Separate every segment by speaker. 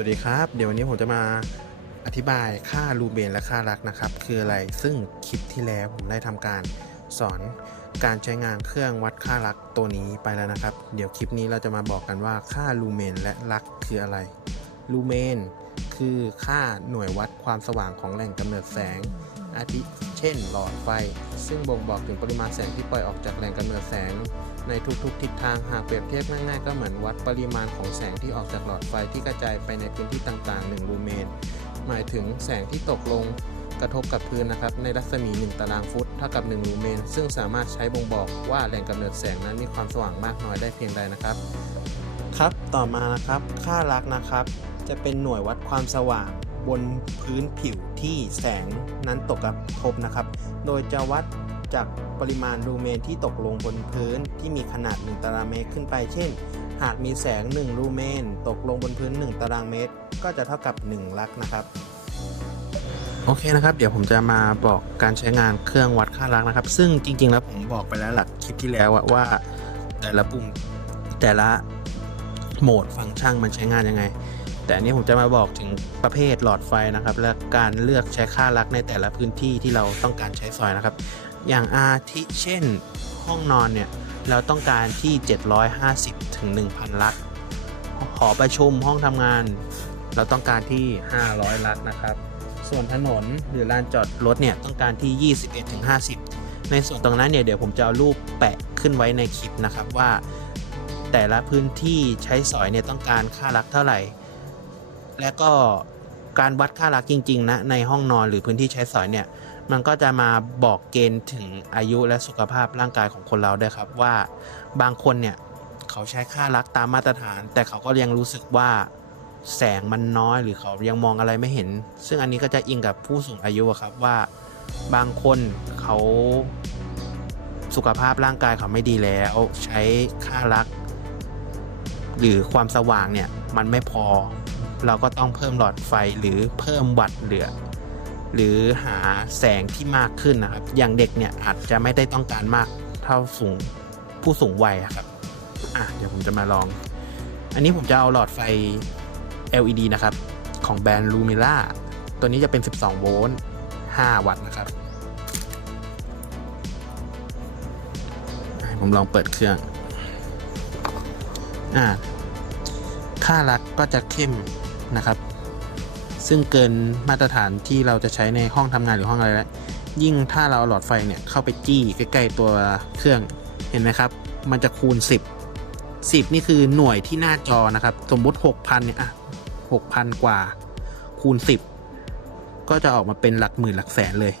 Speaker 1: วัสดีครับ เดี๋ยววันนี้ผมจะมาอธิบายค่ารูเบนและค่ารักนะครับ คืออะไรซึ่งคลิปที่แล้วผมได้ทำการสอนการใช้งานเครื่องวัดค่ารักตัวนี้ไปแล้วนะครับ เดี๋ยวคลิปนี้เราจะมาบอกกันว่าค่าลูเมนและรักคืออะไรลูเมนคือค่าหน่วยวัดความสว่างของแหล่งกำเนิดแสง อาทิเช่น หลอดไฟ ซึ่งบ่งบอกถึงปริมาณแสงที่ปล่อยออกจากแหล่งกำเนิดแสง ในทุกๆทิศทางหากเปรียบเทียบง่ายๆก็เหมือนวัดปริมาณของแสงที่ออกจากหลอดไฟที่กระจายไปในพื้นที่ต่างๆ 1 ลูเมน หมายถึงแสงที่ตกลงกระทบกับพื้นนะครับในรัศมี 1 ตารางฟุตเท่ากับ 1 ลูเมน ซึ่งสามารถใช้บ่งบอกว่าแหล่งกำเนิดแสงนั้นมีความสว่างมากน้อยได้เพียงใดนะครับ ครับต่อมานะครับ ค่ารักนะครับ จะเป็นหน่วยวัดความสว่าง บนพื้นผิวที่แสงนั้นตกกระทบนะครับ โดยจะวัดจากปริมาณลูเมนที่ตกลงบนพื้นที่มีขนาด 1 ตารางเมตรขึ้นไป เช่น หากมีแสง 1 ลูเมน ตกลงบนพื้น 1 ตารางเมตร ก็จะเท่ากับ 1 ลักนะครับ โอเคนะครับ เดี๋ยวผมจะมาบอกการใช้งานเครื่องวัดค่ารักนะครับ ซึ่งจริง ๆ แล้วผมบอกไปแล้วหลักคลิปที่แล้วว่า แต่ละปุ่มแต่ละโหมดฟังก์ชันมันใช้งานยังไง แต่อันนี้ผมจะมาบอกถึงประเภทหลอดไฟนะครับ และการเลือกใช้ค่ารักในแต่ละพื้นที่ที่เราต้องการใช้ซอยนะครับ อย่างอาทิเช่นห้องนอนเนี่ยเราต้องการที่ 750ถึง1,000 ลักหอประชุมห้องทำงาน เราต้องการที่ 500 ลักนะครับ ส่วนถนนหรือลานจอดรถเนี่ยต้องการที่ 21ถึง50 ในส่วนตรงนั้นเนี่ยเดี๋ยวผมจะเอารูปแปะขึ้นไว้ในคลิปนะครับว่า แต่ละพื้นที่ใช้สอยเนี่ยต้องการค่ารักเท่าไหร่ และก็การวัดค่ารักจริง ๆ นะ ในห้องนอนหรือพื้นที่ใช้สอยเนี่ย มันก็จะมาบอกเกณฑ์ถึงอายุและสุขภาพร่างกายของคนเราด้วยครับว่าบางคนเนี่ยเขาใช้ค่ารักตามมาตรฐาน แต่เขาก็ยังรู้สึกว่าแสงมันน้อยหรือเขายังมองอะไรไม่เห็น ซึ่งอันนี้ก็จะอิงกับผู้สูงอายุครับว่าบางคนเขาสุขภาพร่างกายเขาไม่ดีแล้ว ใช้ค่ารัก หรือความสว่างเนี่ยมันไม่พอ เราก็ต้องเพิ่มหลอดไฟหรือเพิ่มวัตต์เหลือ หรือหาแสงที่มากขึ้นนะครับ อย่างเด็กเนี่ยอาจจะไม่ได้ต้องการมากเท่าสูงผู้สูงวัยครับอะเดี๋ยวผมจะมาลอง อันนี้ผมจะเอาหลอดไฟ LED นะครับ ของแบรนด์ Lumila ตัวนี้จะเป็น 12 โวลต์ 5 วัตต์นะครับ ผมลองเปิดเครื่อง อ่า ค่ารักก็จะเข้ม นะครับ ซึ่งเกินมาตรฐานที่เราจะใช้ในห้องทำงานหรือห้องอะไรแล้วยิ่งถ้าเราเอาหลอดไฟเนี่ยเข้าไปจี้ใกล้ๆตัวเครื่องเห็นไหมครับ มันจะคูณ 10 10 นี่คือหน่วยที่หน้าจอนะครับ สมมุติ 6,000เนี่ยอะ6,000 กว่า คูณ 10 ก็จะออกมาเป็นหลักหมื่นหลักแสนเลย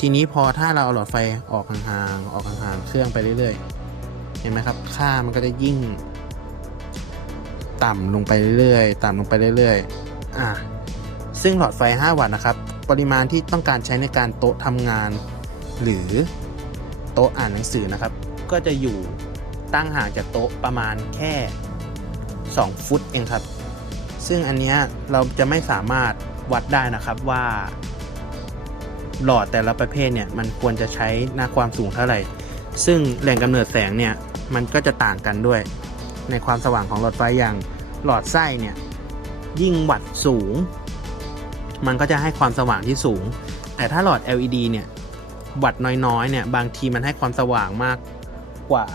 Speaker 1: ทีนี้พอถ้าเราเอาหลอดไฟออกห่างๆออกห่างๆเครื่องไปเรื่อยๆ เห็นไหมครับ ค่ามันก็จะยิ่ง ต่ำลงไปเรื่อยๆ ต่ำลงไปเรื่อยๆ อะ ซึ่งหลอดไฟ 5 วัตต์นะครับ ปริมาณที่ต้องการใช้ในการโต๊ะทำงาน หรือโต๊ะอ่านหนังสือนะครับ ก็จะอยู่ตั้งห่างจากโต๊ะประมาณแค่ 2 ฟุตเองครับ ซึ่งอันเนี้ยเราจะไม่สามารถวัดได้นะครับว่า หลอดแต่ละประเภทเนี่ยมันควรจะใช้หน้าความสูงเท่าไหร่ ซึ่งแหล่งกำเนิดแสงเนี่ยมันก็จะต่างกันด้วย ในความสว่างของหลอดไฟอย่างหลอดไส้เนี่ยยิ่งวัตต์สูง มันก็จะให้ความสว่างที่สูง แต่ถ้าหลอด LED เนี่ยวัตต์น้อยๆเนี่ยบางทีมันให้ความสว่างมากกว่า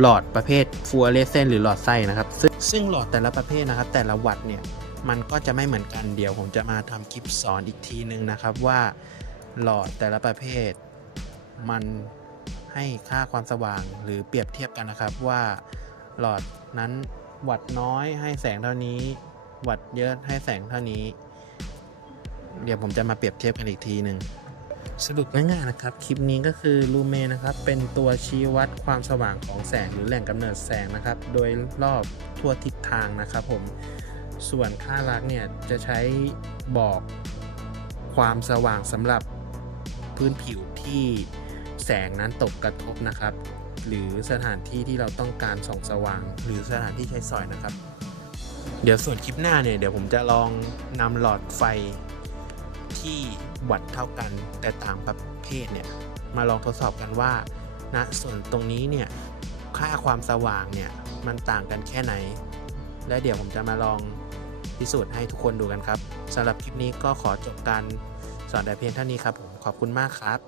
Speaker 1: หลอดประเภทฟูออเรสเซนหรือหลอดไส้นะครับซึ่งซึ่งหลอดแต่ละประเภทนะครับ แต่ละวัตต์เนี่ยมันก็จะไม่เหมือนกันเดี๋ยวผมจะมาทำคลิปสอนอีกทีนึงนะครับว่าหลอดแต่ละประเภทมัน ให้ค่าความสว่างหรือเปรียบเทียบกันนะครับว่าหลอดนั้นวัตต์น้อยให้แสงเท่านี้ วัตต์เยอะให้แสงเท่านี้ เดี๋ยวผมจะมาเปรียบเทียบกันอีกทีหนึ่งสรุปง่ายๆนะครับ คลิปนี้ก็คือลูเมนนะครับ เป็นตัวชี้วัดความสว่างของแสงหรือแหล่งกำเนิดแสงนะครับ โดยรอบทั่วทิศทางนะครับผมส่วนค่ารักเนี่ยจะใช้บอกความสว่างสำหรับพื้นผิวที่ แสงนั้นตกกระทบนะครับ หรือสถานที่ที่เราต้องการส่องสว่าง หรือสถานที่ใช้สอยนะครับ เดี๋ยวส่วนคลิปหน้าเนี่ยเดี๋ยวผมจะลองนำหลอดไฟที่วัดเท่ากันแต่ต่างประเภทเนี่ยมาลองทดสอบกันว่าณนะส่วนตรงนี้เนี่ยค่าความสว่างเนี่ยมันต่างกันแค่ไหน และเดี๋ยวผมจะมาลองพิสูจน์ให้ทุกคนดูกันครับสำหรับคลิปนี้ก็ขอจบการสอนแต่เพียงเท่านี้ครับผมขอบคุณมากครับ